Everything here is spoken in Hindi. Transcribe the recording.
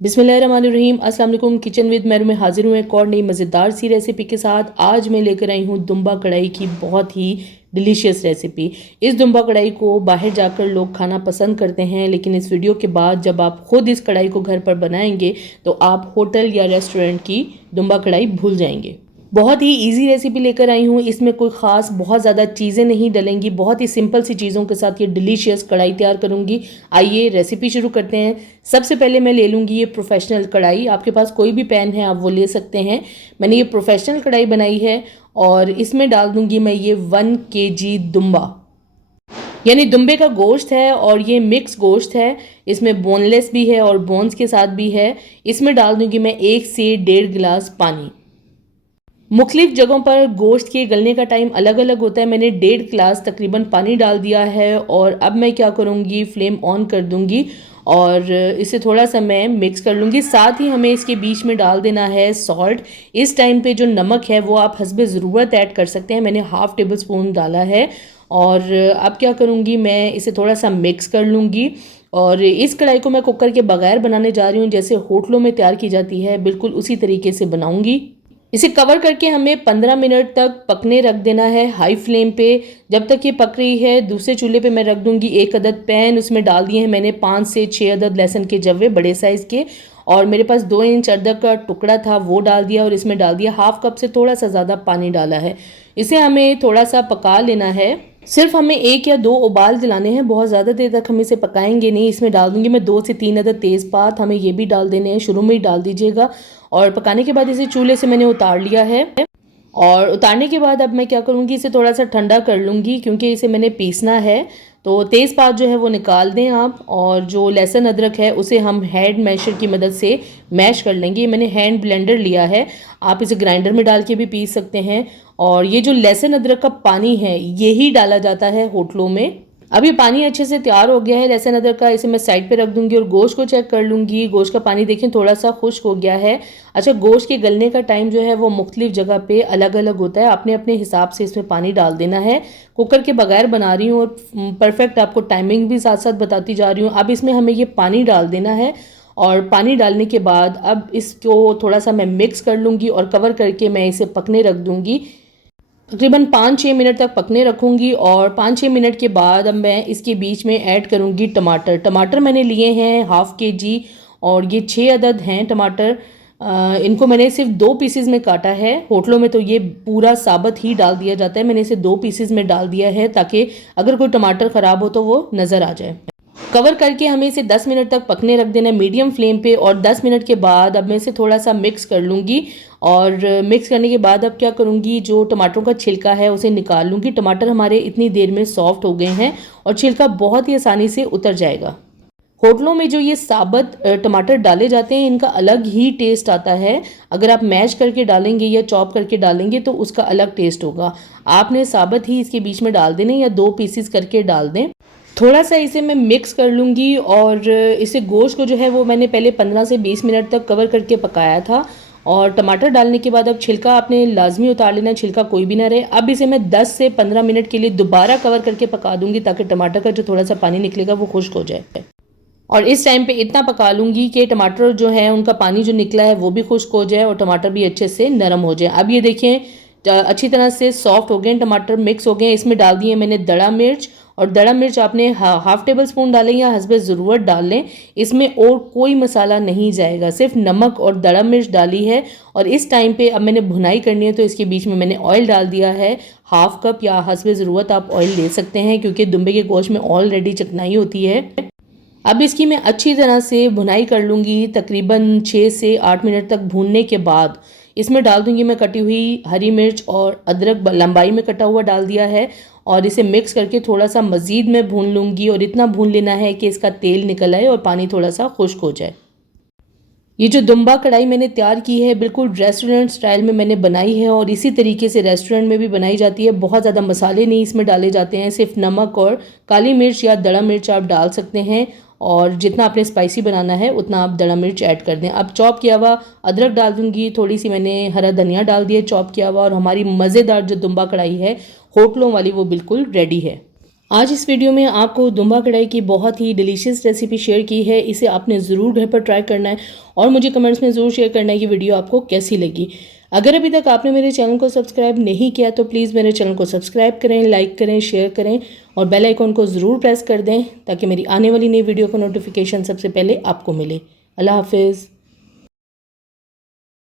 बिस्मिल्लाहिर्रहमानिर्रहीम। अस्सलाम वालेकुम। किचन विद मैरू में हाजिर हुए एक और नई मज़ेदार सी रेसिपी के साथ। आज मैं लेकर आई हूँ दुम्बा कढ़ाई की बहुत ही डिलीशियस रेसिपी। इस दुम्बा कढ़ाई को बाहर जाकर लोग खाना पसंद करते हैं, लेकिन इस वीडियो के बाद जब आप खुद इस कढ़ाई को घर पर बनाएंगे तो आप होटल या रेस्टोरेंट की दुम्बा कढ़ाई भूल जाएंगे। बहुत ही इजी रेसिपी लेकर आई हूँ। इसमें कोई ख़ास बहुत ज़्यादा चीज़ें नहीं डलेंगी। बहुत ही सिंपल सी चीज़ों के साथ ये डिलीशियस कढ़ाई तैयार करूँगी। आइए रेसिपी शुरू करते हैं। सबसे पहले मैं ले लूँगी ये प्रोफेशनल कढ़ाई। आपके पास कोई भी पैन है आप वो ले सकते हैं। मैंने ये प्रोफेशनल कढ़ाई बनाई है और इसमें डाल दूँगी मैं ये 1 kg दुम्बा, यानी दुम्बे का गोश्त है और ये मिक्स गोश्त है। इसमें बोनलेस भी है और बोन्स के साथ भी है। इसमें डाल दूँगी मैं 1 से 1.5 गिलास पानी। मुख्तलिफ जगहों पर गोश्त के गलने का टाइम अलग अलग होता है। मैंने 1.5 गिलास तकरीबन पानी डाल दिया है और अब मैं क्या करूँगी, फ्लेम ऑन कर दूँगी और इसे थोड़ा सा मैं मिक्स कर लूँगी। साथ ही हमें इसके बीच में डाल देना है सॉल्ट। इस टाइम पे जो नमक है वो आप हस्बे ज़रूरत ऐड कर सकते हैं। मैंने ½ टेबल स्पून डाला है और अब क्या करूँगी, मैं इसे थोड़ा सा मिक्स कर लूँगी। और इस कढ़ाई को मैं कुकर के बगैर बनाने जा रही हूँ, जैसे होटलों में तैयार की जाती है बिल्कुल उसी तरीके से बनाऊँगी। इसे कवर करके हमें 15 मिनट तक पकने रख देना है हाई फ्लेम पे। जब तक ये पक रही है दूसरे चूल्हे पे मैं रख दूंगी 1 अदद पैन। उसमें डाल दिए हैं मैंने 5 से 6 अदद लहसुन के जव्वे बड़े साइज़ के, और मेरे पास 2 इंच अदरक का टुकड़ा था वो डाल दिया और इसमें डाल दिया ½ कप से थोड़ा सा ज़्यादा पानी डाला है। इसे हमें थोड़ा सा पका लेना है। सिर्फ हमें 1 या 2 उबाल दिलाने हैं, बहुत ज़्यादा देर तक हम इसे पकाएंगे नहीं। इसमें डाल दूंगी मैं 2 से 3 अदद तेज़पात। हमें ये भी डाल देने हैं, शुरू में ही डाल दीजिएगा। और पकाने के बाद इसे चूल्हे से मैंने उतार लिया है और उतारने के बाद अब मैं क्या करूँगी, इसे थोड़ा सा ठंडा कर लूँगी क्योंकि इसे मैंने पीसना है। तो तेज़पात जो है वो निकाल दें आप, और जो लहसुन अदरक है उसे हम हैंड मैशर की मदद से मैश कर लेंगे। मैंने हैंड ब्लेंडर लिया है, आप इसे ग्राइंडर में डाल के भी पीस सकते हैं। और ये जो लहसुन अदरक का पानी है यही डाला जाता है होटलों में। अब ये पानी अच्छे से तैयार हो गया है लहसुन अदरक का। इसे मैं साइड पे रख दूंगी और गोश्त को चेक कर लूँगी। गोश्त का पानी देखें थोड़ा सा खुश्क हो गया है। अच्छा, गोश्त के गलने का टाइम जो है वो मुख्तलिफ जगह पे अलग अलग होता है, अपने अपने हिसाब से इसमें पानी डाल देना है। कुकर के बगैर बना रही हूँ और परफेक्ट आपको टाइमिंग भी साथ साथ बताती जा रही हूँ। अब इसमें हमें ये पानी डाल देना है और पानी डालने के बाद अब इसको थोड़ा सा मैं मिक्स कर लूँगी और कवर करके मैं इसे पकने रख दूँगी। तकरीबन 5-6 मिनट तक पकने रखूँगी और 5-6 मिनट के बाद अब मैं इसके बीच में ऐड करूँगी टमाटर। टमाटर मैंने लिए हैं ½ kg और ये 6 अदद हैं टमाटर। इनको मैंने सिर्फ 2 पीसेस में काटा है। होटलों में तो ये पूरा साबुत ही डाल दिया जाता है, मैंने इसे 2 पीसेस में डाल दिया है ताकि अगर कोई टमाटर ख़राब हो तो वो नज़र आ जाए। कवर करके हमें इसे 10 मिनट तक पकने रख देना है मीडियम फ्लेम पे। और 10 मिनट के बाद अब मैं इसे थोड़ा सा मिक्स कर लूँगी और मिक्स करने के बाद अब क्या करूँगी, जो टमाटरों का छिलका है उसे निकाल लूँगी। टमाटर हमारे इतनी देर में सॉफ्ट हो गए हैं और छिलका बहुत ही आसानी से उतर जाएगा। होटलों में जो ये साबुत टमाटर डाले जाते हैं इनका अलग ही टेस्ट आता है। अगर आप मैश करके डालेंगे या चॉप करके डालेंगे तो उसका अलग टेस्ट होगा। आपने साबुत ही इसके बीच में डाल देने या 2 पीसेस करके डाल दें। थोड़ा सा इसे मैं मिक्स कर लूँगी और इसे गोश्त को जो है वो मैंने पहले 15 से 20 मिनट तक कवर करके पकाया था। और टमाटर डालने के बाद अब छिलका आपने लाजमी उतार लेना है, छिलका कोई भी ना रहे। अब इसे मैं 10 से 15 मिनट के लिए दोबारा कवर करके पका दूँगी ताकि टमाटर का जो थोड़ा सा पानी निकलेगा वो खुश्क हो जाए। और इस टाइम पे इतना पका लूँगी कि टमाटर जो है उनका पानी जो निकला है वो भी खुश्क हो जाए और टमाटर भी अच्छे से नरम हो जाए। अब ये देखें अच्छी तरह से सॉफ्ट हो गए टमाटर, मिक्स हो गए। इसमें डाल दिए मैंने दड़ा मिर्च, और दड़ा मिर्च आपने ½ टेबल स्पून डालें या हस्बे ज़रूरत डाल लें। इसमें और कोई मसाला नहीं जाएगा, सिर्फ नमक और दड़ा मिर्च डाली है। और इस टाइम पे अब मैंने भुनाई करनी है तो इसके बीच में मैंने ऑयल डाल दिया है ½ कप, या हस्बे ज़रूरत आप ऑयल ले सकते हैं क्योंकि दुम्बे के गोश्त में ऑलरेडी चिकनाई होती है। अब इसकी मैं अच्छी तरह से भुनाई कर लूँगी। तकरीबन 6 से 8 मिनट तक भूनने के बाद इसमें डाल दूँगी मैं कटी हुई हरी मिर्च और अदरक लंबाई में कटा हुआ डाल दिया है। और इसे मिक्स करके थोड़ा सा मज़ीद मैं भून लूँगी और इतना भून लेना है कि इसका तेल निकल आए और पानी थोड़ा सा खुश्क हो जाए। ये जो दुम्बा कढ़ाई मैंने तैयार की है बिल्कुल रेस्टोरेंट स्टाइल में मैंने बनाई है और इसी तरीके से रेस्टोरेंट में भी बनाई जाती है। बहुत ज़्यादा मसाले नहीं इसमें डाले जाते हैं, सिर्फ नमक और काली मिर्च या दड़ा मिर्च आप डाल सकते हैं। और जितना आपने स्पाइसी बनाना है उतना आप दड़ा मिर्च ऐड कर दें। अब चॉप किया हुआ अदरक डाल दूँगी, थोड़ी सी मैंने हरा धनिया डाल दिया चॉप किया हुआ, और हमारी मज़ेदार जो दुम्बा कढ़ाई है होटलों वाली वो बिल्कुल रेडी है। आज इस वीडियो में आपको दुम्बा कढ़ाई की बहुत ही डिलीशियस रेसिपी शेयर की है। इसे आपने ज़रूर घर पर ट्राई करना है और मुझे कमेंट्स में ज़रूर शेयर करना है कि वीडियो आपको कैसी लगी। अगर अभी तक आपने मेरे चैनल को सब्सक्राइब नहीं किया तो प्लीज़ मेरे चैनल को सब्सक्राइब करें, लाइक करें, शेयर करें और बेल आइकॉन को ज़रूर प्रेस कर दें ताकि मेरी आने वाली नई वीडियो का नोटिफिकेशन सबसे पहले आपको मिले। अल्लाह हाफिज़।